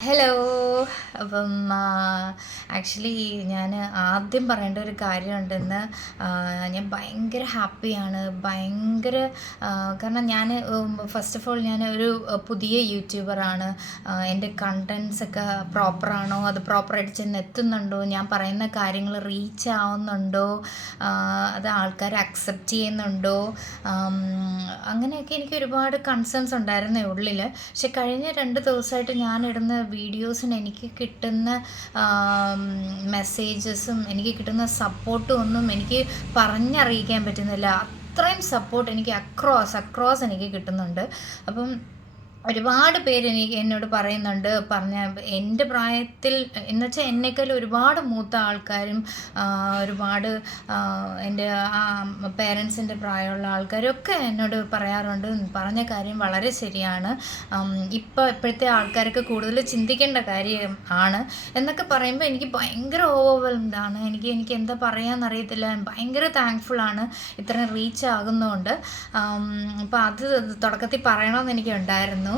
Hello അപ്പം actually ഞാൻ ആദ്യം പറയേണ്ട ഒരു കാര്യമുണ്ടെന്ന് ഞാൻ ഭയങ്കര ഹാപ്പിയാണ് ഭയങ്കര കാരണം ഞാൻ ഫസ്റ്റ് ഓഫ് ഓൾ ഞാൻ ഒരു പുതിയ യൂട്യൂബറാണ് എന്റെ കണ്ടൻസ് ഒക്കെ പ്രോപ്പറാണോ അത് പ്രോപ്പറായിട്ട് ചെന്ന് എത്തുന്നുണ്ടോ? ഞാൻ പറയുന്ന കാര്യങ്ങൾ റീച്ച് ആവുന്നുണ്ടോ? അത് ആൾക്കാർ അക്സെപ്റ്റ് ചെയ്യുന്നുണ്ടോ? അങ്ങനെയൊക്കെ എനിക്ക് ഒരുപാട് കൺസേൺസ് ഉണ്ടായിരുന്നേ ഉള്ളിൽ പക്ഷെ കഴിഞ്ഞ രണ്ട് ദിവസമായിട്ട് ഞാൻ ഇടുന്ന വീഡിയോസിന് എനിക്ക് കിട്ടുന്ന മെസ്സേജസും എനിക്ക് കിട്ടുന്ന സപ്പോർട്ടും ഒന്നും എനിക്ക് പറഞ്ഞറിയിക്കാൻ പറ്റുന്നില്ല. അത്രയും സപ്പോർട്ട് എനിക്ക് അക്രോസ് അക്രോസ് എനിക്ക് കിട്ടുന്നുണ്ട്. അപ്പം ഒരുപാട് പേര് എനിക്ക് എന്നോട് പറയുന്നുണ്ട് പറഞ്ഞ എന്റെ പ്രായത്തിൽ എന്ന് വെച്ചാൽ എന്നെക്കാൾ ഒരുപാട് മൂത്ത ആൾക്കാരും ഒരുപാട് എന്റെ പേരൻസിന്റെ പ്രായമുള്ള ആൾക്കാരൊക്കെ എന്നോട് പറയാറുണ്ട്. പറഞ്ഞ കാര്യം വളരെ ശരിയാണ്. ഇപ്പോൾ ഇപ്പോഴത്തെ ആൾക്കാർക്ക് കൂടുതൽ ചിന്തിക്കേണ്ട കാര്യം ആണ്. എന്നൊക്കെ പറയുമ്പോൾ എനിക്ക് ഭയങ്കര ഓവർവെൽമാണ് എനിക്ക് എനിക്ക് എന്താ പറയാമെന്നറിയത്തില്ല ഭയങ്കര താങ്ക്ഫുൾ ആണ്. ഇത്രയും റീച്ച് ആകുന്നതുകൊണ്ട് അപ്പോൾ അത് തുടക്കത്തിൽ പറയണമെന്ന് എനിക്ക് ഉണ്ടായിരുന്നു.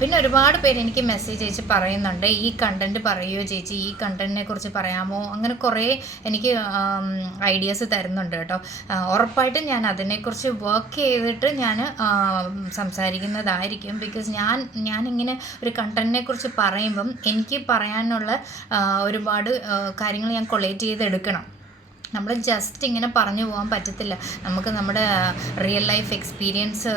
പിന്നെ ഒരുപാട് പേര് എനിക്ക് മെസ്സേജ് അയച്ച് പറയുന്നുണ്ട്. ഈ കണ്ടന്റ് പറയുമോ ചേച്ചി ഈ കണ്ടന്റിനെ കുറിച്ച് പറയാമോ? അങ്ങനെ കുറേ എനിക്ക് ഐഡിയാസ് തരുന്നുണ്ട് കേട്ടോ. ഉറപ്പായിട്ടും ഞാൻ അതിനെക്കുറിച്ച് വർക്ക് ചെയ്തിട്ട് ഞാൻ സംസാരിക്കുന്നതായിരിക്കും. ബിക്കോസ് ഞാൻ ഞാനിങ്ങനെ ഒരു കണ്ടന്റിനെ കുറിച്ച് പറയുമ്പം എനിക്ക് പറയാനുള്ള ഒരുപാട് കാര്യങ്ങൾ ഞാൻ കൊളേറ്റ് ചെയ്തെടുക്കണം. നമ്മൾ ജസ്റ്റ് ഇങ്ങനെ പറഞ്ഞു പോകാൻ പറ്റത്തില്ല. നമുക്ക് നമ്മുടെ റിയൽ ലൈഫ് എക്സ്പീരിയൻസ്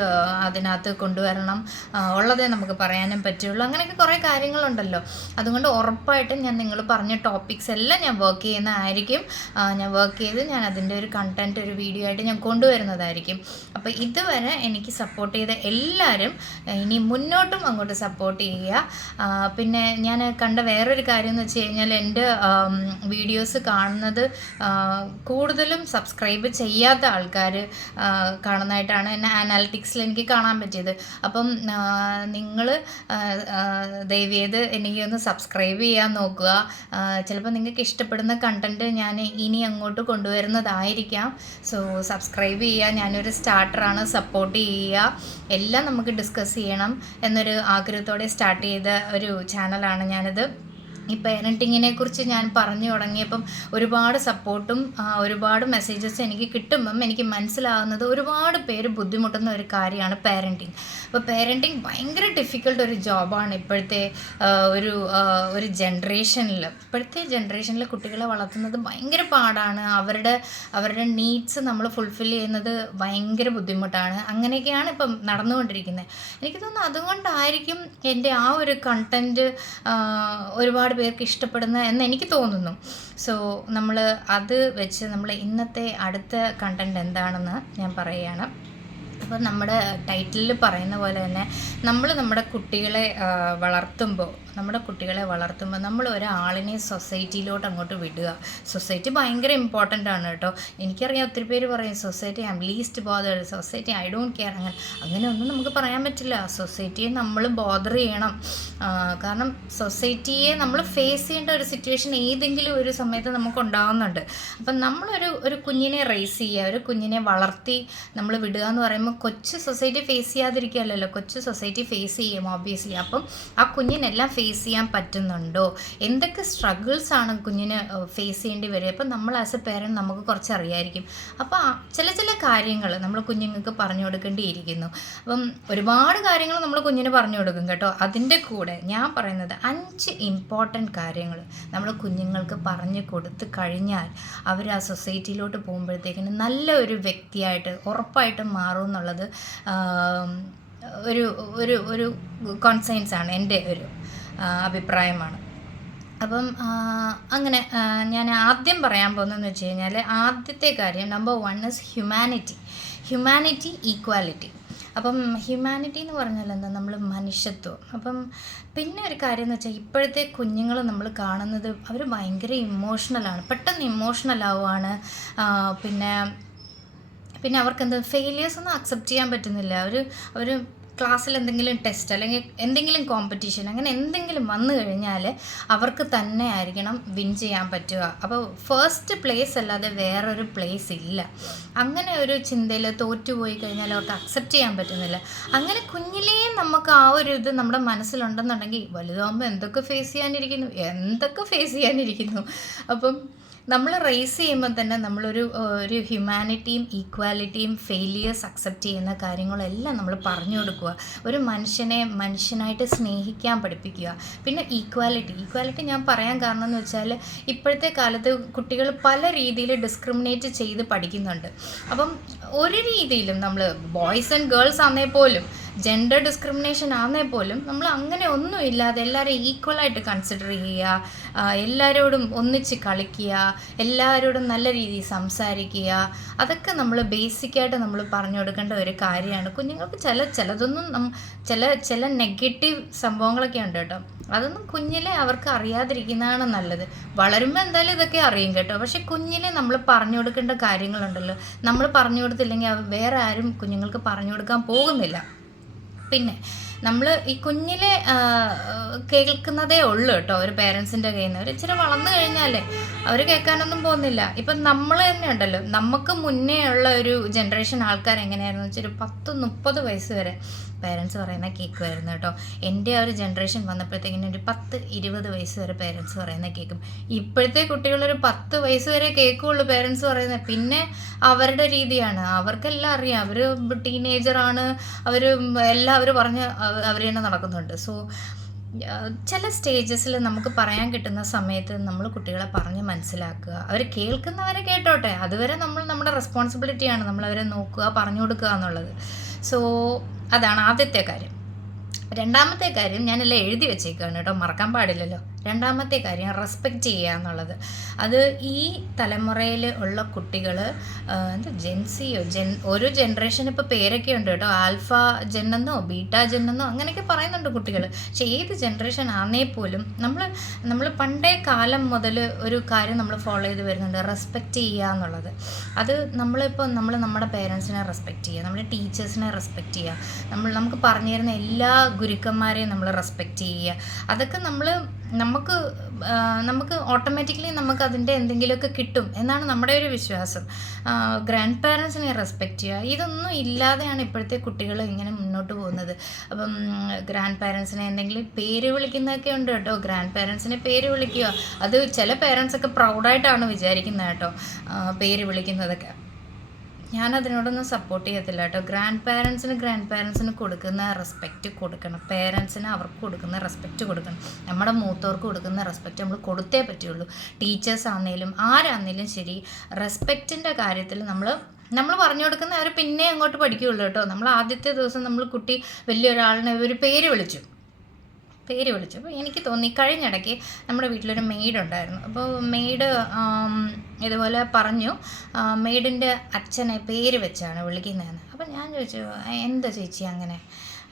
അതിനകത്ത് കൊണ്ടുവരണം. ഉള്ളതേ നമുക്ക് പറയാനും പറ്റുള്ളൂ. അങ്ങനെയൊക്കെ കുറേ കാര്യങ്ങളുണ്ടല്ലോ. അതുകൊണ്ട് ഉറപ്പായിട്ടും ഞാൻ നിങ്ങൾ പറഞ്ഞ ടോപ്പിക്സ് എല്ലാം ഞാൻ വർക്ക് ചെയ്യുന്നതായിരിക്കും. ആ, ഞാൻ വർക്ക് ചെയ്ത് ഞാൻ അതിന്റെ ഒരു കണ്ടന്റ് ഒരു വീഡിയോ ആയിട്ട് ഞാൻ കൊണ്ടുവരുന്നതായിരിക്കും. അപ്പോൾ ഇതുവരെ എനിക്ക് സപ്പോർട്ട് ചെയ്ത എല്ലാവരും ഇനി മുന്നോട്ടും അങ്ങോട്ട് സപ്പോർട്ട് ചെയ്യുക. പിന്നെ ഞാൻ കണ്ട വേറൊരു കാര്യം എന്ന് വെച്ച് കഴിഞ്ഞാൽ എന്റെ വീഡിയോസ് കാണുന്നത് ആ, കൂടുതലും സബ്സ്ക്രൈബ് ചെയ്യാത്ത ആൾക്കാർ കാണുന്നതായിട്ടാണ് എന്നെ അനാലിറ്റിക്സിൽ എനിക്ക് കാണാൻ പറ്റിയത്. അപ്പം നിങ്ങൾ ദയവേത് എനിക്കൊന്ന് സബ്സ്ക്രൈബ് ചെയ്യാൻ നോക്കുക. ചിലപ്പോൾ നിങ്ങൾക്ക് ഇഷ്ടപ്പെടുന്ന കണ്ടന്റ് ഞാൻ ഇനി അങ്ങോട്ട് കൊണ്ടുവരുന്നതായിരിക്കാം. സോ സബ്സ്ക്രൈബ് ചെയ്യുക. ഞാനൊരു സ്റ്റാർട്ടറാണ് സപ്പോർട്ട് ചെയ്യുക. എല്ലാം നമുക്ക് ഡിസ്കസ് ചെയ്യണം എന്നൊരു ആഗ്രഹത്തോടെ സ്റ്റാർട്ട് ചെയ്ത ഒരു ചാനലാണ് ഞാനിത്. ഈ പേരന്റിങ്ങിനെ കുറിച്ച് ഞാൻ പറഞ്ഞു തുടങ്ങിയപ്പം ഒരുപാട് സപ്പോർട്ടും ഒരുപാട് മെസ്സേജസ് എനിക്ക് കിട്ടുമ്പം എനിക്ക് മനസ്സിലാകുന്നത് ഒരുപാട് പേര് ബുദ്ധിമുട്ടുന്ന ഒരു കാര്യമാണ് പേരന്റിങ് അപ്പോൾ പേരന്റിങ് ഭയങ്കര ഡിഫിക്കൽട്ട് ഒരു ജോബാണ് ഇപ്പോഴത്തെ ഒരു ഒരു ജനറേഷനിൽ ഇപ്പോഴത്തെ ജനറേഷനിൽ കുട്ടികളെ വളർത്തുന്നത് ഭയങ്കര പാടാണ്. അവരുടെ അവരുടെ നീഡ്സ് നമ്മൾ ഫുൾഫിൽ ചെയ്യുന്നത് ഭയങ്കര ബുദ്ധിമുട്ടാണ്. അങ്ങനെയൊക്കെയാണ് ഇപ്പം നടന്നുകൊണ്ടിരിക്കുന്നത്. എനിക്ക് തോന്നുന്നു അതുകൊണ്ടായിരിക്കും എന്റെ ആ ഒരു കണ്ടന്റ് ഒരുപാട് പേർക്ക് ഇഷ്ടപ്പെടുന്ന എന്ന് എനിക്ക് തോന്നുന്നു. സോ നമ്മൾ അത് വെച്ച് നമ്മൾ ഇന്നത്തെ അടുത്ത കണ്ടന്റ് എന്താണെന്ന് ഞാൻ പറയുകയാണ്. അപ്പോൾ നമ്മുടെ ടൈറ്റിലിൽ പറയുന്ന പോലെ തന്നെ നമ്മൾ നമ്മുടെ കുട്ടികളെ വളർത്തുമ്പോൾ നമ്മുടെ കുട്ടികളെ വളർത്തുമ്പോൾ നമ്മൾ ഒരാളിനെ സൊസൈറ്റിയിലോട്ട് അങ്ങോട്ട് വിടുക. സൊസൈറ്റി ഭയങ്കര ഇമ്പോർട്ടന്റ് ആണ് കേട്ടോ. എനിക്കറിയാം ഒത്തിരി പേര് പറയും society I am least bothered society I don't care അങ്ങനെ അങ്ങനെയൊന്നും നമുക്ക് പറയാൻ പറ്റില്ല. സൊസൈറ്റിയെ നമ്മൾ ബോദർ ചെയ്യണം. കാരണം സൊസൈറ്റിയെ നമ്മൾ ഫേസ് ചെയ്യേണ്ട ഒരു സിറ്റുവേഷൻ ഏതെങ്കിലും ഒരു സമയത്ത് നമുക്ക് ഉണ്ടാകുന്നുണ്ട് അപ്പം നമ്മളൊരു ഒരു കുഞ്ഞിനെ റേസ് ചെയ്യുക ഒരു കുഞ്ഞിനെ വളർത്തി നമ്മൾ വിടുക എന്ന് പറയുമ്പോൾ കൊച്ചു സൊസൈറ്റി ഫേസ് ചെയ്യാതിരിക്കുകയല്ലല്ലോ. കൊച്ചു സൊസൈറ്റി ഫേസ് ചെയ്യും ഓബിയസ്ലി അപ്പം ആ കുഞ്ഞിനെല്ലാം ഫേസ് ചെയ്യാൻ പറ്റുന്നുണ്ടോ? എന്തൊക്കെ സ്ട്രഗിൾസ് ആണ് കുഞ്ഞിന് ഫേസ് ചെയ്യേണ്ടി വരിക? അപ്പം നമ്മൾ ആസ് എ പേരന്റ് നമുക്ക് കുറച്ച് അറിയായിരിക്കും. അപ്പോൾ ചില ചില കാര്യങ്ങൾ നമ്മൾ കുഞ്ഞുങ്ങൾക്ക് പറഞ്ഞു കൊടുക്കേണ്ടിയിരിക്കുന്നു. അപ്പം ഒരുപാട് കാര്യങ്ങൾ നമ്മൾ കുഞ്ഞിന് പറഞ്ഞു കൊടുക്കും കേട്ടോ. അതിന്റെ കൂടെ ഞാൻ പറയുന്നത് അഞ്ച് ഇമ്പോർട്ടന്റ് കാര്യങ്ങൾ നമ്മൾ കുഞ്ഞുങ്ങൾക്ക് പറഞ്ഞു കൊടുത്ത് കഴിഞ്ഞാൽ അവർ ആ സൊസൈറ്റിയിലോട്ട് പോകുമ്പോഴത്തേക്കിന് നല്ല ഒരു വ്യക്തിയായിട്ട് ഉറപ്പായിട്ടും മാറും എന്നുള്ളത് ഒരു ഒരു ഒരു കോൺസൈൻസ് ആണ് എന്റെ ഒരു അഭിപ്രായമാണ്. അപ്പം അങ്ങനെ ഞാൻ ആദ്യം പറയാൻ പോകുന്നതെന്ന് വെച്ച് കഴിഞ്ഞാൽ ആദ്യത്തെ കാര്യം number one is humanity humanity equality അപ്പം ഹ്യൂമാനിറ്റി എന്ന് പറഞ്ഞാൽ എന്താ? നമ്മൾ മനുഷ്യത്വം. അപ്പം പിന്നെ ഒരു കാര്യം എന്ന് വെച്ചാൽ ഇപ്പോഴത്തെ കുഞ്ഞുങ്ങൾ നമ്മൾ കാണുന്നത് അവർ ഭയങ്കര ഇമോഷണലാണ് പെട്ടെന്ന് ഇമോഷണൽ ആവുകയാണ് പിന്നെ പിന്നെ അവർക്ക് എന്താ ഫെയിലിയേഴ്സ് ഒന്നും അക്സെപ്റ്റ് ചെയ്യാൻ പറ്റുന്നില്ല. അവർ അവർ ക്ലാസ്സിൽ എന്തെങ്കിലും ടെസ്റ്റ് അല്ലെങ്കിൽ എന്തെങ്കിലും കോമ്പറ്റീഷൻ അങ്ങനെ എന്തെങ്കിലും വന്നു കഴിഞ്ഞാൽ അവർക്ക് തന്നെ ആയിരിക്കണം വിൻ ചെയ്യാൻ പറ്റുക. അപ്പോൾ ഫസ്റ്റ് പ്ലേസ് അല്ലാതെ വേറൊരു പ്ലേസ് ഇല്ല. അങ്ങനെ ഒരു ചിന്തയിൽ തോറ്റുപോയി കഴിഞ്ഞാൽ അവർക്ക് അക്സെപ്റ്റ് ചെയ്യാൻ പറ്റുന്നില്ല. അങ്ങനെ കുഞ്ഞിലേ നമുക്ക് ആ ഒരു ഇത് നമ്മുടെ മനസ്സിലുണ്ടെന്നുണ്ടെങ്കിൽ വലുതാകുമ്പോൾ എന്തൊക്കെ ഫേസ് ചെയ്യാനിരിക്കുന്നു? എന്തൊക്കെ ഫേസ് ചെയ്യാനിരിക്കുന്നു? അപ്പം നമ്മൾ റേസ് ചെയ്യുമ്പോൾ തന്നെ നമ്മളൊരു ഒരു ഹ്യൂമാനിറ്റിയും ഈക്വാലിറ്റിയും ഫെയിലിയേഴ്സ് അക്സെപ്റ്റ് ചെയ്യുന്ന കാര്യങ്ങളെല്ലാം നമ്മൾ പറഞ്ഞു കൊടുക്കുക. ഒരു മനുഷ്യനെ മനുഷ്യനായിട്ട് സ്നേഹിക്കാൻ പഠിപ്പിക്കുക. പിന്നെ ഈക്വാലിറ്റി ഈക്വാലിറ്റി ഞാൻ പറയാൻ കാരണം എന്ന് വെച്ചാൽ ഇപ്പോഴത്തെ കാലത്ത് കുട്ടികൾ പല രീതിയിൽ ഡിസ്ക്രിമിനേറ്റ് ചെയ്ത് പഠിക്കുന്നുണ്ട്. അപ്പം ഒരു രീതിയിലും നമ്മൾ ബോയ്സ് ആൻഡ് ഗേൾസ് ആണേ പോലും ജെൻഡർ ഡിസ്ക്രിമിനേഷൻ ആണേ പോലും നമ്മൾ അങ്ങനെ ഒന്നും ഇല്ലാതെ എല്ലാവരെയും ഈക്വലായിട്ട് കൺസിഡർ ചെയ്യുക എല്ലാവരോടും ഒന്നിച്ച് കളിക്കുക എല്ലാവരോടും നല്ല രീതിയിൽ സംസാരിക്കുക അതൊക്കെ നമ്മൾ ബേസിക്കായിട്ട് നമ്മൾ പറഞ്ഞു കൊടുക്കേണ്ട ഒരു കാര്യമാണ്. കുഞ്ഞുങ്ങൾക്ക് ചില ചിലതൊന്നും ചില ചില നെഗറ്റീവ് സംഭവങ്ങളൊക്കെ ഉണ്ട് കേട്ടോ. അതൊന്നും കുഞ്ഞിലെ അവർക്ക് അറിയാതിരിക്കുന്നതാണ് നല്ലത്. വളരുമ്പോൾ എന്തായാലും ഇതൊക്കെ അറിയും കേട്ടോ. പക്ഷെ കുഞ്ഞിലെ നമ്മൾ പറഞ്ഞു കൊടുക്കേണ്ട കാര്യങ്ങളുണ്ടല്ലോ. നമ്മൾ പറഞ്ഞു കൊടുത്തില്ലെങ്കിൽ വേറെ ആരും കുഞ്ഞുങ്ങൾക്ക് പറഞ്ഞു കൊടുക്കാൻ പോകുന്നില്ല. പിന്നെ നമ്മൾ ഈ കുഞ്ഞിലെ കേൾക്കുന്നതേ ഉള്ളൂ കേട്ടോ. ഒരു പേരൻസിന്റെ കയ്യിൽ നിന്ന് ഇച്ചിരി വളർന്നു കഴിഞ്ഞാലേ അവർ കേൾക്കാനൊന്നും പോകുന്നില്ല. ഇപ്പം നമ്മൾ തന്നെ ഉണ്ടല്ലോ. നമുക്ക് മുന്നേ ഉള്ള ഒരു ജനറേഷൻ ആൾക്കാർ എങ്ങനെയായിരുന്നു? വെച്ചാൽ ഒരു പത്ത് മുപ്പത് വയസ്സ് വരെ പേരൻസ് പറയുന്ന കേൾക്കുമായിരുന്നു കേട്ടോ. എന്റെ ആ ഒരു ജനറേഷൻ വന്നപ്പോഴത്തേക്കിനും ഒരു പത്ത് ഇരുപത് വയസ്സ് വരെ പേരൻസ് പറയുന്ന കേൾക്കും ഇപ്പോഴത്തെ കുട്ടികളൊരു പത്ത് വയസ്സ് വരെ കേൾക്കുള്ളൂ പേരൻസ് പറയുന്നത് പിന്നെ അവരുടെ രീതിയാണ്. അവർക്കെല്ലാം അറിയാം. അവർ ടീനേജറാണ് അവർ എല്ലാം അവർ പറഞ്ഞ് അവർ തന്നെ നടക്കുന്നുണ്ട്. സോ ചില സ്റ്റേജസിൽ നമുക്ക് പറയാൻ കിട്ടുന്ന സമയത്ത് നമ്മൾ കുട്ടികളെ പറഞ്ഞ് മനസ്സിലാക്കുക. അവർ കേൾക്കുന്നവരെ കേട്ടോട്ടെ. അതുവരെ നമ്മൾ നമ്മുടെ റെസ്പോൺസിബിലിറ്റിയാണ് നമ്മൾ അവരെ നോക്കുക പറഞ്ഞു കൊടുക്കുക എന്നുള്ളത്. സോ അതാണ് ആദ്യത്തെ കാര്യം. രണ്ടാമത്തെ കാര്യം ഞാനെല്ലാം എഴുതി വെച്ചേക്കാണ് കേട്ടോ. മറക്കാൻ പാടില്ലല്ലോ. രണ്ടാമത്തെ കാര്യം റെസ്പെക്റ്റ് ചെയ്യുക എന്നുള്ളത്. അത് ഈ തലമുറയിൽ ഉള്ള കുട്ടികൾ എന്താ ജെൻസിയോ ജെൻ ഒരു ജനറേഷൻ ഇപ്പോൾ പേരൊക്കെ ഉണ്ട് കേട്ടോ. ആൽഫ ജെന്നെന്നോ ബീറ്റ ജെന്നെന്നോ അങ്ങനെയൊക്കെ പറയുന്നുണ്ട് കുട്ടികൾ പക്ഷേ ഏത് ജനറേഷൻ ആണേ പോലും നമ്മൾ നമ്മൾ പണ്ടേ കാലം മുതൽ ഒരു കാര്യം നമ്മൾ ഫോളോ ചെയ്ത് വരുന്നുണ്ട്. റെസ്പെക്റ്റ് ചെയ്യുക എന്നുള്ളത്. അത് നമ്മളിപ്പോൾ നമ്മൾ നമ്മുടെ പേരൻസിനെ റെസ്പെക്റ്റ് ചെയ്യുക. നമ്മുടെ ടീച്ചേഴ്സിനെ റെസ്പെക്റ്റ് ചെയ്യുക. നമ്മൾ നമുക്ക് പറഞ്ഞു തരുന്ന എല്ലാ ഗുരുക്കന്മാരെയും നമ്മൾ റെസ്പെക്റ്റ് ചെയ്യുക. അതൊക്കെ നമ്മൾ നമുക്ക് നമുക്ക് ഓട്ടോമാറ്റിക്കലി നമുക്ക് അതിന്റെ എന്തെങ്കിലുമൊക്കെ കിട്ടും എന്നാണ് നമ്മുടെ ഒരു വിശ്വാസം. ഗ്രാൻഡ് പാരൻസിനെ റെസ്പെക്റ്റ് ചെയ്യുക ഇതൊന്നും ഇല്ലാതെയാണ് ഇപ്പോഴത്തെ കുട്ടികൾ ഇങ്ങനെ മുന്നോട്ട് പോകുന്നത്. അപ്പം ഗ്രാൻഡ് പാരൻസിനെ എന്തെങ്കിലും പേര് വിളിക്കുന്നതൊക്കെ ഉണ്ട് കേട്ടോ. ഗ്രാൻഡ് പാരൻസിനെ പേര് വിളിക്കുക. അത് ചില പേരൻസൊക്കെ പ്രൗഡായിട്ടാണ് വിചാരിക്കുന്നത് കേട്ടോ പേര് വിളിക്കുന്നതൊക്കെ. ഞാൻ അതിനോടൊന്നും സപ്പോർട്ട് ചെയ്യത്തില്ല കേട്ടോ. ഗ്രാൻഡ് പാരൻസിന് ഗ്രാൻഡ് പാരൻസിന് കൊടുക്കുന്ന റെസ്പെക്റ്റ് കൊടുക്കണം. പേരൻസിന് അവർക്ക് കൊടുക്കുന്ന റെസ്പെക്റ്റ് കൊടുക്കണം. നമ്മുടെ മൂത്തവർക്ക് കൊടുക്കുന്ന റെസ്പെക്റ്റ് നമ്മൾ കൊടുത്തേ പറ്റുള്ളൂ. ടീച്ചേഴ്സ് ആണെങ്കിലും ആരാണെങ്കിലും ശരി റെസ്പെക്റ്റിന്റെ കാര്യത്തിൽ നമ്മൾ നമ്മൾ പറഞ്ഞു കൊടുക്കുന്ന അവർ പിന്നെ അങ്ങോട്ട് പഠിക്കുകയുള്ളൂ കേട്ടോ. നമ്മൾ ആദ്യത്തെ ദിവസം നമ്മൾ കുട്ടി വലിയൊരാളിനെ ഒരു പേര് വിളിച്ചു. പേര് വിളിച്ചു. അപ്പോൾ എനിക്ക് തോന്നി കഴിഞ്ഞിടയ്ക്ക് നമ്മുടെ വീട്ടിലൊരു മെയ്ഡ് ഉണ്ടായിരുന്നു. അപ്പോൾ മെയ്ഡ് ഇതുപോലെ പറഞ്ഞു മെയ്ഡിന്റെ അച്ഛനെ പേര് വെച്ചാണ് വിളിക്കുന്നതെന്ന്. അപ്പോൾ ഞാൻ ചോദിച്ചു "ആ, എന്താ ചേച്ചി അങ്ങനെ?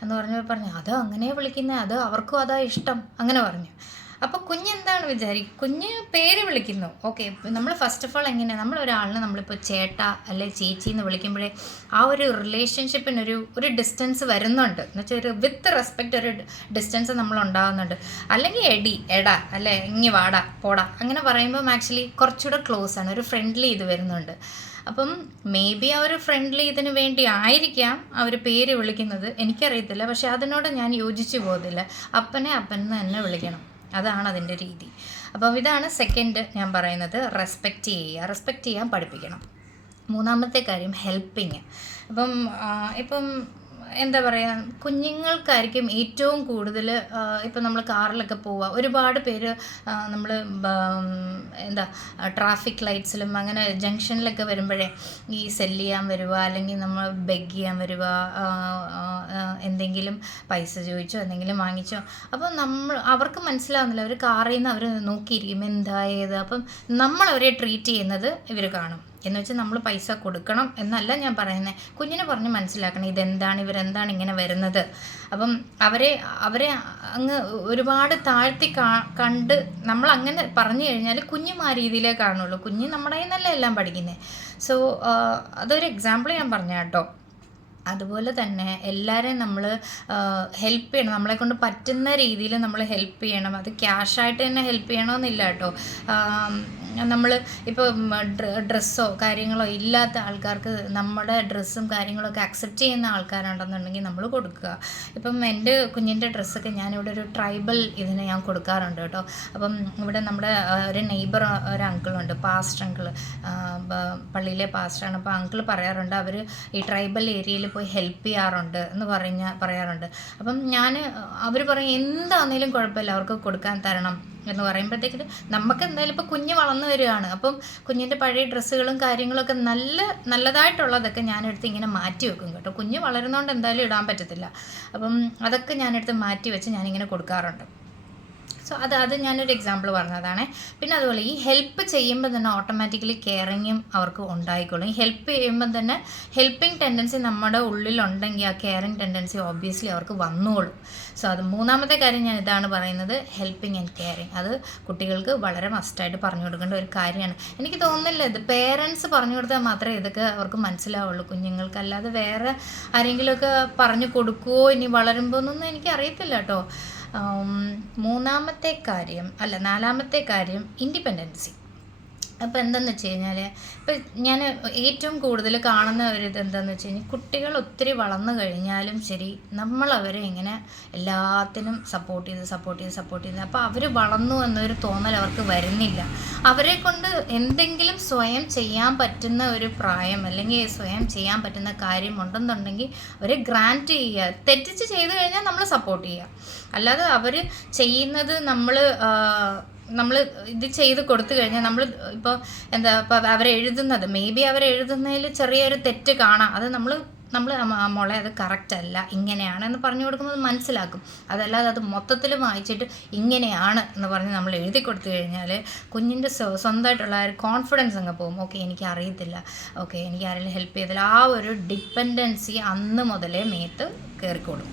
എന്ന് പറഞ്ഞപ്പോൾ പറഞ്ഞു അത് അങ്ങനെ വിളിക്കുന്നത് അത് അവർക്കും അതാ ഇഷ്ടം അങ്ങനെ പറഞ്ഞു. അപ്പോൾ കുഞ്ഞെന്താണ് വിചാരിക്കും കുഞ്ഞ് പേര് വിളിക്കുന്നു. ഓക്കെ നമ്മൾ ഫസ്റ്റ് ഓഫ് ഓൾ എങ്ങനെയാണ് നമ്മൾ ഒരാളിനെ നമ്മളിപ്പോൾ ചേട്ട അല്ലെ ചേച്ചി എന്ന് വിളിക്കുമ്പോഴേ ആ ഒരു റിലേഷൻഷിപ്പിനൊരു ഒരു ഡിസ്റ്റൻസ് വരുന്നുണ്ട്. എന്ന് വെച്ചാൽ ഒരു വിത്ത് റെസ്പെക്റ്റ് ഒരു ഡിസ്റ്റൻസ് നമ്മൾ ഉണ്ടാകുന്നുണ്ട് അല്ലെങ്കിൽ എടി എടാ അല്ലെ ഇങ്ങി വാടാ പോടാ. അങ്ങനെ പറയുമ്പോൾ ആക്ച്വലി കുറച്ചുകൂടെ ക്ലോസ് ആണ് ഒരു ഫ്രണ്ട്ലി ഇത് വരുന്നുണ്ട്. അപ്പം മേ ബി ആ ഒരു ഫ്രണ്ട്ലി ഇതിന് വേണ്ടി ആയിരിക്കാം അവർ പേര് വിളിക്കുന്നത്. എനിക്കറിയത്തില്ല പക്ഷെ അതിനോട് ഞാൻ യോജിച്ചു പോകത്തില്ല. അപ്പനെ അപ്പൻ എന്ന് തന്നെ വിളിക്കണം. അതാണ് അതിന്റെ രീതി. അപ്പോൾ ഇതാണ് സെക്കൻഡ് ഞാൻ പറയുന്നത് റെസ്പെക്റ്റ് ചെയ്യുക. റെസ്പെക്റ്റ് ചെയ്യാൻ പഠിപ്പിക്കണം. മൂന്നാമത്തെ കാര്യം ഹെൽപ്പിങ് അപ്പം ഇപ്പം എന്താ പറയുക കുഞ്ഞുങ്ങൾക്കായിരിക്കും ഏറ്റവും കൂടുതൽ ഇപ്പം നമ്മൾ കാറിലൊക്കെ പോവുക ഒരുപാട് പേര് നമ്മൾ എന്താ ട്രാഫിക് ലൈറ്റ്സിലും അങ്ങനെ ജംഗ്ഷനിലൊക്കെ വരുമ്പോഴേ ഈ സെല്ല് ചെയ്യാൻ വരിക അല്ലെങ്കിൽ നമ്മൾ ബെഗ് ചെയ്യാൻ വരിക എന്തെങ്കിലും പൈസ ചോദിച്ചോ എന്തെങ്കിലും വാങ്ങിച്ചോ. അപ്പോൾ നമ്മൾ അവർക്ക് മനസ്സിലാവുന്നില്ല അവർ കാറിൽ നിന്ന് അവർ നോക്കിയിരിക്കും എന്താ ഏത്? അപ്പം നമ്മളവരെ ട്രീറ്റ് ചെയ്യുന്നത് ഇവർ കാണും. എന്ന് വെച്ചാൽ നമ്മൾ പൈസ കൊടുക്കണം എന്നല്ല ഞാൻ പറയുന്നത് കുഞ്ഞിനെ പറഞ്ഞ് മനസ്സിലാക്കണം ഇതെന്താണ് ഇവരെന്താണ് ഇങ്ങനെ വരുന്നത്. അപ്പം അവരെ അവരെ അങ്ങ് ഒരുപാട് താഴ്ത്തി കണ്ട് നമ്മൾ അങ്ങനെ പറഞ്ഞു കഴിഞ്ഞാൽ കുഞ്ഞും ആ രീതിയിലേ കാണുള്ളൂ. കുഞ്ഞ് നമ്മുടെ നിന്നല്ല എല്ലാം പഠിക്കുന്നത് സോ അതൊരു എക്സാമ്പിൾ ഞാൻ പറഞ്ഞ കേട്ടോ. അതുപോലെ തന്നെ എല്ലാവരെയും നമ്മൾ ഹെൽപ്പ് ചെയ്യണം. നമ്മളെ കൊണ്ട് പറ്റുന്ന രീതിയിൽ നമ്മൾ ഹെൽപ്പ് ചെയ്യണം. അത് ക്യാഷായിട്ട് തന്നെ ഹെൽപ്പ് ചെയ്യണമെന്നില്ല കേട്ടോ. നമ്മൾ ഇപ്പോൾ ഡ്രസ്സോ കാര്യങ്ങളോ ഇല്ലാത്ത ആൾക്കാർക്ക് നമ്മുടെ ഡ്രസ്സും കാര്യങ്ങളൊക്കെ അക്സെപ്റ്റ് ചെയ്യുന്ന ആൾക്കാരുണ്ടെന്നുണ്ടെങ്കിൽ നമ്മൾ കൊടുക്കുക. ഇപ്പം എന്റെ കുഞ്ഞിന്റെ ഡ്രസ്സൊക്കെ ഞാനിവിടെ ഒരു ട്രൈബൽ ഇതിന് ഞാൻ കൊടുക്കാറുണ്ട് കേട്ടോ. അപ്പം ഇവിടെ നമ്മുടെ ഒരു നെയ്ബർ ഒരു അങ്കിളുണ്ട് പാസ്റ്റ് അങ്കിൾ പള്ളിയിലെ പാസ്റ്ററാണ് അപ്പോൾ അങ്കിൾ പറയാറുണ്ട് അവർ ഈ ട്രൈബൽ ഏരിയയിൽ പോയി ഹെൽപ്പ് ചെയ്യാറുണ്ട് എന്ന് പറഞ്ഞ പറയാറുണ്ട്. അപ്പം ഞാൻ അവർ പറയും എന്താണെങ്കിലും കുഴപ്പമില്ല അവർക്ക് കൊടുക്കാൻ തരണം. എന്ന് പറയുമ്പോഴത്തേക്കിന് നമുക്ക് എന്തായാലും ഇപ്പോൾ കുഞ്ഞ് വളർന്നു വരികയാണ്. അപ്പം കുഞ്ഞിന്റെ പഴയ ഡ്രസ്സുകളും കാര്യങ്ങളൊക്കെ നല്ല നല്ലതായിട്ടുള്ളതൊക്കെ ഞാനെടുത്ത് ഇങ്ങനെ മാറ്റി വെക്കും കേട്ടോ. കുഞ്ഞ് വളരുന്നതുകൊണ്ട് എന്തായാലും ഇടാൻ പറ്റത്തില്ല. അപ്പം അതൊക്കെ ഞാനെടുത്ത് മാറ്റി വെച്ച് ഞാനിങ്ങനെ കൊടുക്കാറുണ്ട്. സോ അത് അത് ഞാനൊരു എക്സാമ്പിൾ പറഞ്ഞതാണ്. പിന്നെ അതുപോലെ ഈ ഹെൽപ്പ് ചെയ്യുമ്പോൾ തന്നെ ഓട്ടോമാറ്റിക്കലി കെയറിങ്ങും അവർക്ക് ഉണ്ടായിക്കോളും. ഈ ഹെൽപ്പ് ചെയ്യുമ്പോൾ തന്നെ ഹെൽപ്പിംഗ് ടെൻഡൻസി നമ്മുടെ ഉള്ളിലുണ്ടെങ്കിൽ ആ കെയറിങ് ടെൻഡൻസി ഓബ്വിയസ്ലി അവർക്ക് വന്നോളും. സോ അത് മൂന്നാമത്തെ കാര്യം ഞാൻ ഇതാണ് പറയുന്നത് ഹെൽപ്പിംഗ് ആൻഡ് കെയറിങ് അത് കുട്ടികൾക്ക് വളരെ മസ്റ്റായിട്ട് പറഞ്ഞു കൊടുക്കേണ്ട ഒരു കാര്യമാണ്. എനിക്ക് തോന്നുന്നില്ല ഇത് പേരൻസ് പറഞ്ഞു കൊടുത്താൽ മാത്രമേ ഇതൊക്കെ അവർക്ക് മനസ്സിലാവുള്ളൂ. കുഞ്ഞുങ്ങൾക്ക് അല്ലാതെ വേറെ ആരെങ്കിലുമൊക്കെ പറഞ്ഞു കൊടുക്കുമോ ഇനി വളരുമ്പോൾ എന്നൊന്നും എനിക്ക് അറിയത്തില്ല കേട്ടോ. മൂന്നാമത്തെ കാര്യം അല്ല നാലാമത്തെ കാര്യം ഇൻഡിപെൻഡൻസി അപ്പോൾ എന്താണെന്ന് വെച്ച് കഴിഞ്ഞാൽ ഇപ്പം ഞാൻ ഏറ്റവും കൂടുതൽ കാണുന്ന ഒരു ഇത് എന്താണെന്ന് വെച്ച് കഴിഞ്ഞാൽ കുട്ടികൾ ഒത്തിരി വളർന്നു കഴിഞ്ഞാലും ശരി നമ്മൾ അവരെ ഇങ്ങനെ എല്ലാത്തിനും സപ്പോർട്ട് ചെയ്ത് സപ്പോർട്ട് ചെയ്ത് സപ്പോർട്ട് ചെയ്ത് അപ്പോൾ അവർ വളർന്നു എന്നൊരു തോന്നൽ അവർക്ക് വരുന്നില്ല. അവരെ കൊണ്ട് എന്തെങ്കിലും സ്വയം ചെയ്യാൻ പറ്റുന്ന ഒരു പ്രായം അല്ലെങ്കിൽ സ്വയം ചെയ്യാൻ പറ്റുന്ന കാര്യം ഉണ്ടെന്നുണ്ടെങ്കിൽ അവരെ ഗ്രാന്റ് ചെയ്യുക. തെറ്റിച്ച് ചെയ്തു കഴിഞ്ഞാൽ നമ്മൾ സപ്പോർട്ട് ചെയ്യുക. അല്ലാതെ അവർ ചെയ്യുന്നത് നമ്മൾ നമ്മൾ ഇത് ചെയ്ത് കൊടുത്തു കഴിഞ്ഞാൽ നമ്മൾ ഇപ്പോൾ എന്താ ഇപ്പോൾ അവർ എഴുതുന്നത് മേ ബി അവർ എഴുതുന്നതിൽ ചെറിയൊരു തെറ്റ് കാണാം. അത് നമ്മൾ നമ്മൾ മോളെ അത് കറക്റ്റ് അല്ല ഇങ്ങനെയാണ് എന്ന് പറഞ്ഞു കൊടുക്കുമ്പോൾ അത് മനസ്സിലാക്കും. അതല്ലാതെ അത് മൊത്തത്തിൽ വായിച്ചിട്ട് ഇങ്ങനെയാണ് എന്ന് പറഞ്ഞ് നമ്മൾ എഴുതി കൊടുത്തു കഴിഞ്ഞാൽ കുഞ്ഞിന്റെ സ്വ- സ്വന്തമായിട്ടുള്ള ഒരു കോൺഫിഡൻസ് അങ്ങ് പോകും. ഓക്കെ എനിക്ക് അറിയത്തില്ല. ഓക്കെ എനിക്ക് ആരെങ്കിലും ഹെൽപ്പ് ചെയ്തില്ല ആ ഒരു ഡിപ്പെൻഡൻസി അന്ന് മുതലേ മേത്ത് കയറിക്കോളും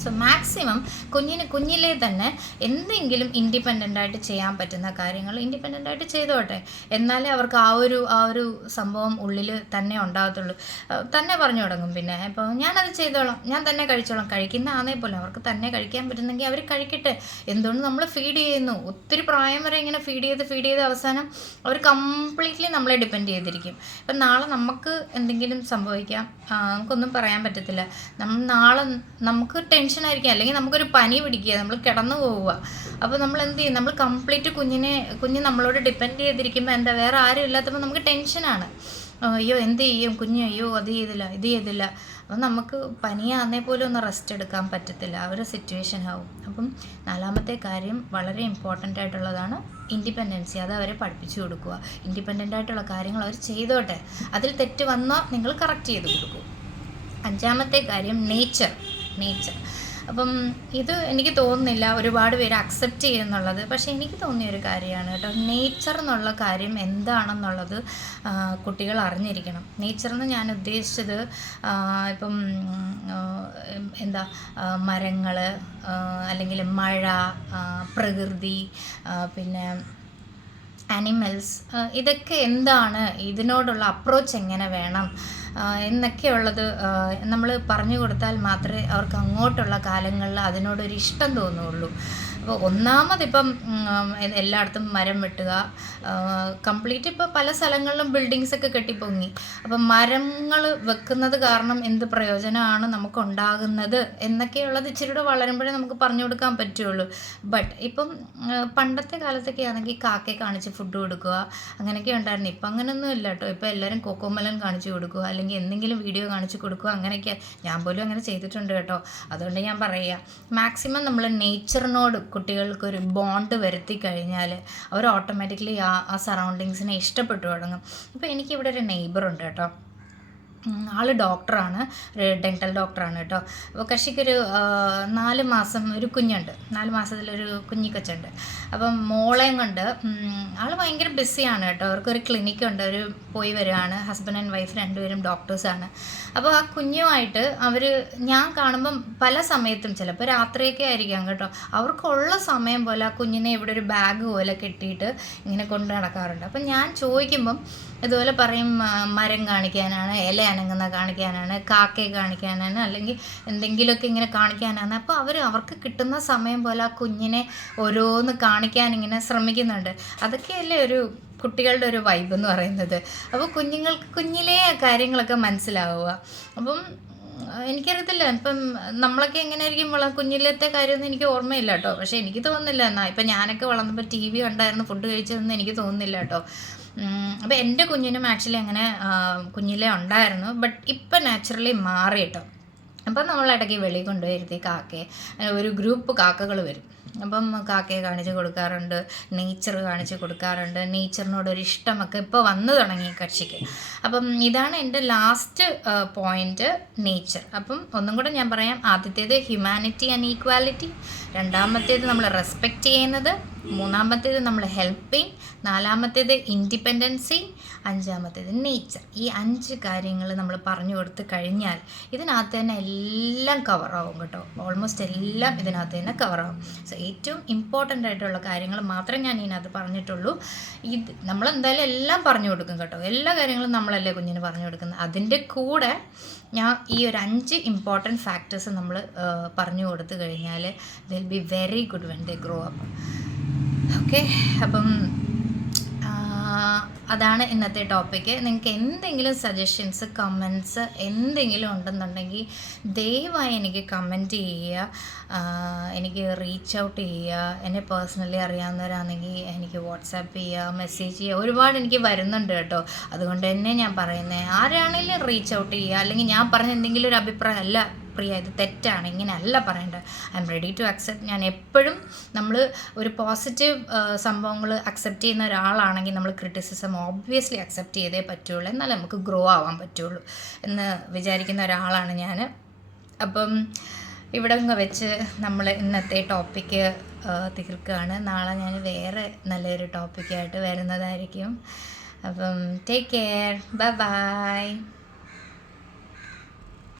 സോ മാക്സിമം കുഞ്ഞിന് കുഞ്ഞിലേ തന്നെ എന്തെങ്കിലും ഇൻഡിപെൻഡന്റ് ആയിട്ട് ചെയ്യാൻ പറ്റുന്ന കാര്യങ്ങൾ ഇൻഡിപെൻഡന്റ് ആയിട്ട് ചെയ്തോട്ടെ. എന്നാലേ അവർക്ക് ആ ഒരു ആ ഒരു സംഭവം ഉള്ളിൽ തന്നെ ഉണ്ടാകത്തുള്ളൂ. തന്നെ പറഞ്ഞു തുടങ്ങും പിന്നെ. ഇപ്പോൾ ഞാനത് ചെയ്തോളാം. ഞാൻ തന്നെ കഴിച്ചോളാം. കഴിക്കുന്ന ആണേ പോലും അവർക്ക് തന്നെ കഴിക്കാൻ പറ്റുന്നെങ്കിൽ അവർ കഴിക്കട്ടെ. എന്തുകൊണ്ട് നമ്മൾ ഫീഡ് ചെയ്യുന്നു? ഒത്തിരി പ്രായം വരെ ഇങ്ങനെ ഫീഡ് ചെയ്ത് ഫീഡ് ചെയ്ത് അവസാനം അവർ കംപ്ലീറ്റ്ലി നമ്മളെ ഡിപ്പെൻഡ് ചെയ്തിരിക്കും. ഇപ്പം നാളെ നമുക്ക് എന്തെങ്കിലും സംഭവിക്കാം. നമുക്കൊന്നും പറയാൻ പറ്റത്തില്ല. നമ്മൾ നാളെ നമുക്ക് ടെൻഷൻ ആയിരിക്കും അല്ലെങ്കിൽ നമുക്കൊരു പനി പിടിക്കുക നമ്മൾ കിടന്നു പോവുക. അപ്പോൾ നമ്മൾ എന്ത് ചെയ്യും? നമ്മൾ കംപ്ലീറ്റ് കുഞ്ഞിനെ കുഞ്ഞ് നമ്മളോട് ഡിപ്പെൻഡ് ചെയ്തിരിക്കുമ്പോൾ എന്താ വേറെ ആരും ഇല്ലാത്തപ്പോൾ നമുക്ക് ടെൻഷനാണ് അയ്യോ എന്ത് ചെയ്യും? കുഞ്ഞ് അയ്യോ അത് ചെയ്തില്ല ഇത് ചെയ്തില്ല. അപ്പം നമുക്ക് പനിയാന്നേ പോലും ഒന്ന് റെസ്റ്റ് എടുക്കാൻ പറ്റത്തില്ല. ആ ഒരു സിറ്റുവേഷൻ ആവും. അപ്പം നാലാമത്തെ കാര്യം വളരെ ഇമ്പോർട്ടന്റ് ആയിട്ടുള്ളതാണ് ഇൻഡിപെൻഡൻസി അത് അവരെ പഠിപ്പിച്ചു കൊടുക്കുക. ഇൻഡിപെൻഡന്റ് ആയിട്ടുള്ള കാര്യങ്ങൾ അവർ ചെയ്തോട്ടെ. അതിൽ തെറ്റ് വന്നാൽ നിങ്ങൾ കറക്റ്റ് ചെയ്ത് കൊടുക്കൂ. അഞ്ചാമത്തെ കാര്യം നേച്ചർ നേച്ചർ അപ്പം ഇത് എനിക്ക് തോന്നുന്നില്ല ഒരുപാട് പേര് അക്സെപ്റ്റ് ചെയ്യുന്നുള്ളത്. പക്ഷേ എനിക്ക് തോന്നിയ ഒരു കാര്യമാണ് കേട്ടോ. നേച്ചർ എന്നുള്ള കാര്യം എന്താണെന്നുള്ളത് കുട്ടികൾ അറിഞ്ഞിരിക്കണം. നേച്ചർ എന്ന് ഞാൻ ഉദ്ദേശിച്ചത് ഇപ്പം എന്താ മരങ്ങൾ അല്ലെങ്കിൽ മഴ പ്രകൃതി പിന്നെ ആനിമൽസ് ഇതൊക്കെ എന്താണ്? ഇതിനോടുള്ള അപ്രോച്ച് എങ്ങനെ വേണം? എന്നൊക്കെയുള്ളത് നമ്മൾ പറഞ്ഞു കൊടുത്താൽ മാത്രമേ അവർക്ക് അങ്ങോട്ടുള്ള കാലങ്ങളിൽ അതിനോടൊരു ഇഷ്ടം തോന്നുകയുള്ളൂ അപ്പോൾ ഒന്നാമത് ഇപ്പം എല്ലായിടത്തും മരം വെട്ടുക കംപ്ലീറ്റ് ഇപ്പോൾ പല സ്ഥലങ്ങളിലും ബിൽഡിങ്സ് ഒക്കെ കെട്ടിപ്പൊങ്ങി. അപ്പം മരങ്ങൾ വെക്കുന്നത് കാരണം എന്ത് പ്രയോജനമാണ് നമുക്ക് ഉണ്ടാകുന്നത് എന്നൊക്കെയുള്ളത് ഇച്ചിരി കൂടെ വളരുമ്പോഴേ നമുക്ക് പറഞ്ഞു കൊടുക്കാൻ പറ്റുള്ളൂ. ബട്ട് ഇപ്പം പണ്ടത്തെ കാലത്തൊക്കെ ആണെങ്കിൽ കാക്കയെ കാണിച്ച് ഫുഡ് കൊടുക്കുക അങ്ങനെയൊക്കെ ഉണ്ടായിരുന്നു. ഇപ്പം അങ്ങനെയൊന്നും ഇല്ല കേട്ടോ ഇപ്പോൾ എല്ലാവരും കൊക്കോമലൻ കാണിച്ചു കൊടുക്കുക അല്ലെങ്കിൽ എന്തെങ്കിലും വീഡിയോ കാണിച്ചു കൊടുക്കുക അങ്ങനെയൊക്കെ. ഞാൻ പോലും അങ്ങനെ ചെയ്തിട്ടുണ്ട് കേട്ടോ. അതുകൊണ്ട് ഞാൻ പറയുക മാക്സിമം നമ്മൾ നേച്ചറിനോട് കുട്ടികൾക്ക് ഒരു ബോണ്ട് വരുത്തി കഴിഞ്ഞാൽ അവർ ഓട്ടോമാറ്റിക്കലി ആ ആ സറൗണ്ടിങ്സിനെ ഇഷ്ടപ്പെട്ടു തുടങ്ങും. അപ്പോൾ എനിക്കിവിടെ ഒരു നെയ്ബറുണ്ട് കേട്ടോ. ആൾ ഡോക്ടറാണ്. ഡെന്റൽ ഡോക്ടറാണ് കേട്ടോ. അപ്പോൾ കക്ഷിക്കൊരു നാല് മാസം ഒരു കുഞ്ഞുണ്ട്. നാല് മാസത്തിലൊരു കുഞ്ഞിക്കൊച്ചുണ്ട് അപ്പം മോളെയും കൊണ്ട് ആൾ ഭയങ്കര ബിസിയാണ് കേട്ടോ. അവർക്കൊരു ക്ലിനിക്കുണ്ട്. അവർ പോയി വരികയാണ് ഹസ്ബൻഡ് ആൻഡ് വൈഫ് രണ്ടുപേരും ഡോക്ടേഴ്സാണ് അപ്പോൾ ആ കുഞ്ഞുമായിട്ട് അവർ ഞാൻ കാണുമ്പം പല സമയത്തും ചിലപ്പോൾ രാത്രിയൊക്കെ ആയിരിക്കാം കേട്ടോ. അവർക്കുള്ള സമയം പോലെ ആ കുഞ്ഞിനെ ഇവിടെ ഒരു ബാഗ് പോലെ കെട്ടിയിട്ട് ഇങ്ങനെ കൊണ്ട് നടക്കാറുണ്ട്. അപ്പം ഞാൻ ചോദിക്കുമ്പം ഇതുപോലെ പറയും മരം കാണിക്കാനാണ് ഇല അനങ്ങുന്ന കാണിക്കാനാണ് കാക്കയെ കാണിക്കാനാണ് അല്ലെങ്കിൽ എന്തെങ്കിലുമൊക്കെ ഇങ്ങനെ കാണിക്കാനാണ്. അപ്പോൾ അവർ അവർക്ക് കിട്ടുന്ന സമയം പോലെ ആ കുഞ്ഞിനെ ഓരോന്ന് കാണിക്കാൻ ഇങ്ങനെ ശ്രമിക്കുന്നുണ്ട്. അതൊക്കെയല്ലേ ഒരു കുട്ടികളുടെ ഒരു വൈബ് എന്ന് പറയുന്നത്. അപ്പോൾ കുഞ്ഞുങ്ങൾക്ക് കുഞ്ഞിലേ കാര്യങ്ങളൊക്കെ മനസ്സിലാവുക. അപ്പം എനിക്കറിയത്തില്ല ഇപ്പം നമ്മളൊക്കെ എങ്ങനെയായിരിക്കും വള കുഞ്ഞിലത്തെ കാര്യമൊന്നും എനിക്ക് ഓർമ്മയില്ല കേട്ടോ. പക്ഷെ എനിക്ക് തോന്നുന്നില്ല എന്നാൽ ഇപ്പം ഞാനൊക്കെ വളർന്നപ്പോൾ ടി വി കണ്ടായിരുന്നു ഫുഡ് കഴിച്ചതെന്ന് എനിക്ക് തോന്നുന്നില്ല കേട്ടോ. അപ്പോൾ എന്റെ കുഞ്ഞിനും ആക്ച്വലി അങ്ങനെ കുഞ്ഞിലെ ഉണ്ടായിരുന്നു. ബട്ട് ഇപ്പം നാച്ചുറലി മാറി കേട്ടോ അപ്പം നമ്മൾ ഇടയ്ക്ക് വെളിയിൽ കൊണ്ടുപോയി കാക്കയെ. ഒരു ഗ്രൂപ്പ് കാക്കകൾ വരും. അപ്പം കാക്കയെ കാണിച്ച് കൊടുക്കാറുണ്ട് നേച്ചർ കാണിച്ച് കൊടുക്കാറുണ്ട് നേച്ചറിനോടൊരു ഇഷ്ടമൊക്കെ ഇപ്പോൾ വന്നു തുടങ്ങി കക്ഷിക്ക്. അപ്പം ഇതാണ് എന്റെ ലാസ്റ്റ് പോയിന്റ് നേച്ചർ അപ്പം ഒന്നും കൂടെ ഞാൻ പറയാം ആദ്യത്തേത് ഹ്യൂമാനിറ്റി ആൻഡ് ഈക്വാലിറ്റി രണ്ടാമത്തേത് നമ്മൾ റെസ്പെക്റ്റ് ചെയ്യുന്നത്. മൂന്നാമത്തേത് നമ്മൾ ഹെൽപ്പിംഗ് നാലാമത്തേത് ഇൻഡിപെൻഡൻസി അഞ്ചാമത്തേത് നേച്ചർ ഈ അഞ്ച് കാര്യങ്ങൾ നമ്മൾ പറഞ്ഞു കൊടുത്ത് കഴിഞ്ഞാൽ ഇതിനകത്ത് തന്നെ എല്ലാം കവറാവും കേട്ടോ. ഓൾമോസ്റ്റ് എല്ലാം ഇതിനകത്ത് തന്നെ കവറാവും സോ ഏറ്റവും ഇമ്പോർട്ടന്റ് ആയിട്ടുള്ള കാര്യങ്ങൾ മാത്രമേ ഞാൻ ഇതിനകത്ത് പറഞ്ഞിട്ടുള്ളൂ. ഇത് നമ്മളെന്തായാലും എല്ലാം പറഞ്ഞു കൊടുക്കും കേട്ടോ. എല്ലാ കാര്യങ്ങളും നമ്മളല്ലേ കുഞ്ഞിന് പറഞ്ഞു കൊടുക്കുന്നത് അതിന്റെ കൂടെ ഞാൻ ഈ ഒരു അഞ്ച് ഇമ്പോർട്ടന്റ് ഫാക്ടേഴ്സ് നമ്മൾ പറഞ്ഞു കൊടുത്തു കഴിഞ്ഞാൽ they'll be very good when they grow up okay അപ്പം അതാണ് ഇന്നത്തെ ടോപ്പിക്ക് നിങ്ങൾക്ക് എന്തെങ്കിലും സജഷൻസ് കമൻസ് എന്തെങ്കിലും ഉണ്ടെന്നുണ്ടെങ്കിൽ ദയവായി എനിക്ക് കമന്റ് ചെയ്യുക. എനിക്ക് റീച്ച് ഔട്ട് ചെയ്യുക. എന്നെ പേഴ്സണലി അറിയാവുന്നവരാണെങ്കിൽ എനിക്ക് വാട്സാപ്പ് ചെയ്യുക മെസ്സേജ് ചെയ്യുക. ഒരുപാട് എനിക്ക് വരുന്നുണ്ട് കേട്ടോ. അതുകൊണ്ട് തന്നെ ഞാൻ പറയുന്നത് ആരാണെങ്കിലും റീച്ച് ഔട്ട് ചെയ്യുക. അല്ലെങ്കിൽ ഞാൻ പറഞ്ഞ എന്തെങ്കിലും ഒരു അഭിപ്രായം അല്ല പ്രിയ ഇത് തെറ്റാണ്. ഇങ്ങനെയല്ല പറയേണ്ടത് I am ready to accept ഞാൻ എപ്പോഴും നമ്മൾ ഒരു പോസിറ്റീവ് സംഭവങ്ങൾ അക്സെപ്റ്റ് ചെയ്യുന്ന ഒരാളാണെങ്കിൽ നമ്മൾ ക്രിറ്റിസിസം ഓബ്വിയസ്ലി അക്സെപ്റ്റ് ചെയ്തേ പറ്റുള്ളൂ. എന്നാലേ നമുക്ക് ഗ്രോ ആവാൻ പറ്റുള്ളൂ എന്ന് വിചാരിക്കുന്ന ഒരാളാണ് ഞാൻ അപ്പം ഇവിടെ വെച്ച് നമ്മൾ ഇന്നത്തെ ടോപ്പിക്ക് തീർക്കുകയാണ് നാളെ ഞാൻ വേറെ നല്ലൊരു ടോപ്പിക്കായിട്ട് വരുന്നതായിരിക്കും. അപ്പം ടേക്ക് കെയർ ബൈ ബൈ